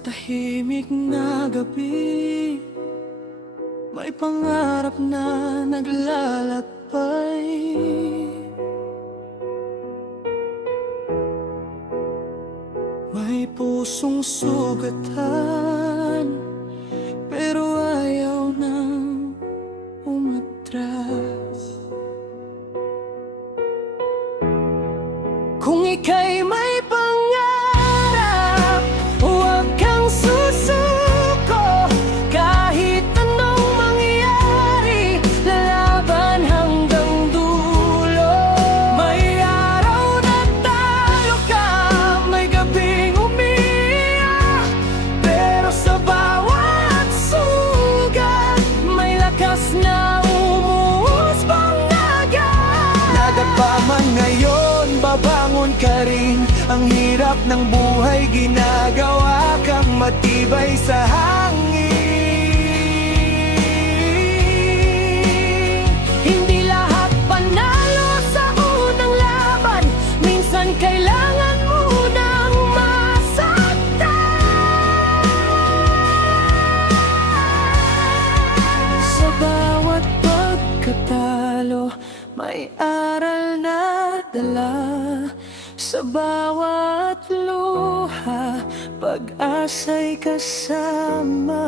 tahimik na gabi, may pangarap na naglalakbay. May pusong sugatan, pero ayaw nang umatras. Kung ika'y may pangarap, huwag kang susuko. Kahit anong mangyari, lalaban hanggang dulo. May araw na talo ka, may gabing umiiyak, pero sa bawat sugat, may lakas na umuus pang agad. Nadapa man ngayon, babangon ka rin. Ang hirap ng buhay, ginagawa kang matibay sa hangin. Hindi lahat panalo sa unang laban, minsan kailangan mo nang masaktan. Sa bawat pagkatalo, may aral na dala. Sa bawat luha, pag-asa'y kasama.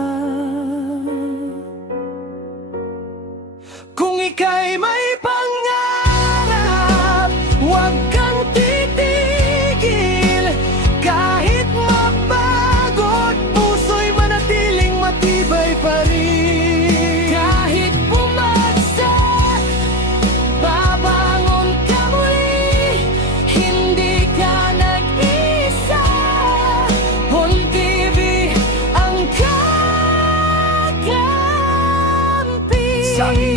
Kung ika'y may pangarap, huwag kang titigil. Kahit mapagod, puso'y manatiling matibay pa rin. Kahit bumagsak, babangon ka muli. Hindi ka nag-isa. Bontivi ang kakampi. Sorry,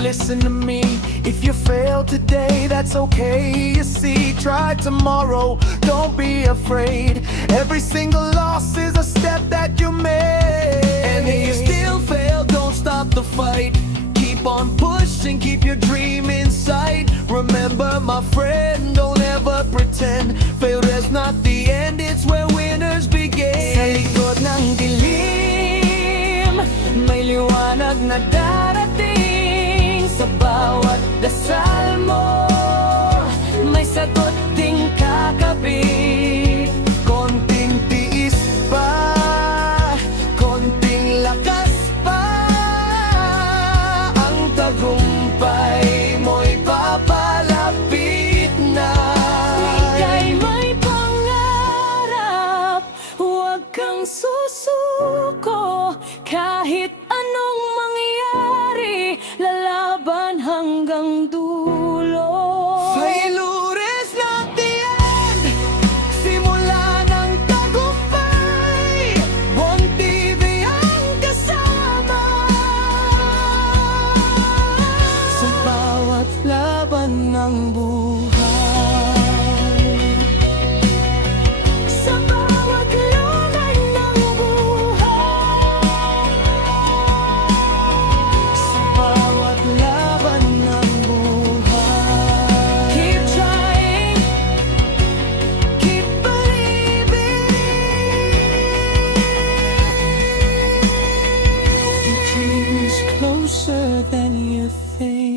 listen to me. If you fail today, that's okay. You see, try tomorrow, don't be afraid. Every single loss is a step that you made. And if you still fail, don't stop the fight. Keep on pushing, keep your dream in sight. Remember, my friend, don't ever pretend failure's not the end, it's where winners begin. Sa likod ng dilim, may liwanag na darating. Sa bawat dasal mo, may sagot ding kakabit. Konting tiis pa, konting lakas pa, ang tagumpay mo'y papalapit na. Ika'y may pangarap, huwag kang susuko. Kahit anong mangyari, lalaban hanggang dulo. Failure is not the end, simula ng tagumpay. Bontivi ang kasama. Sa bawat laban ng buhay, sa bawat lunay ng buhay, sa bawat laban ng buhay. Keep trying, keep believing. Your dream is closer than you think.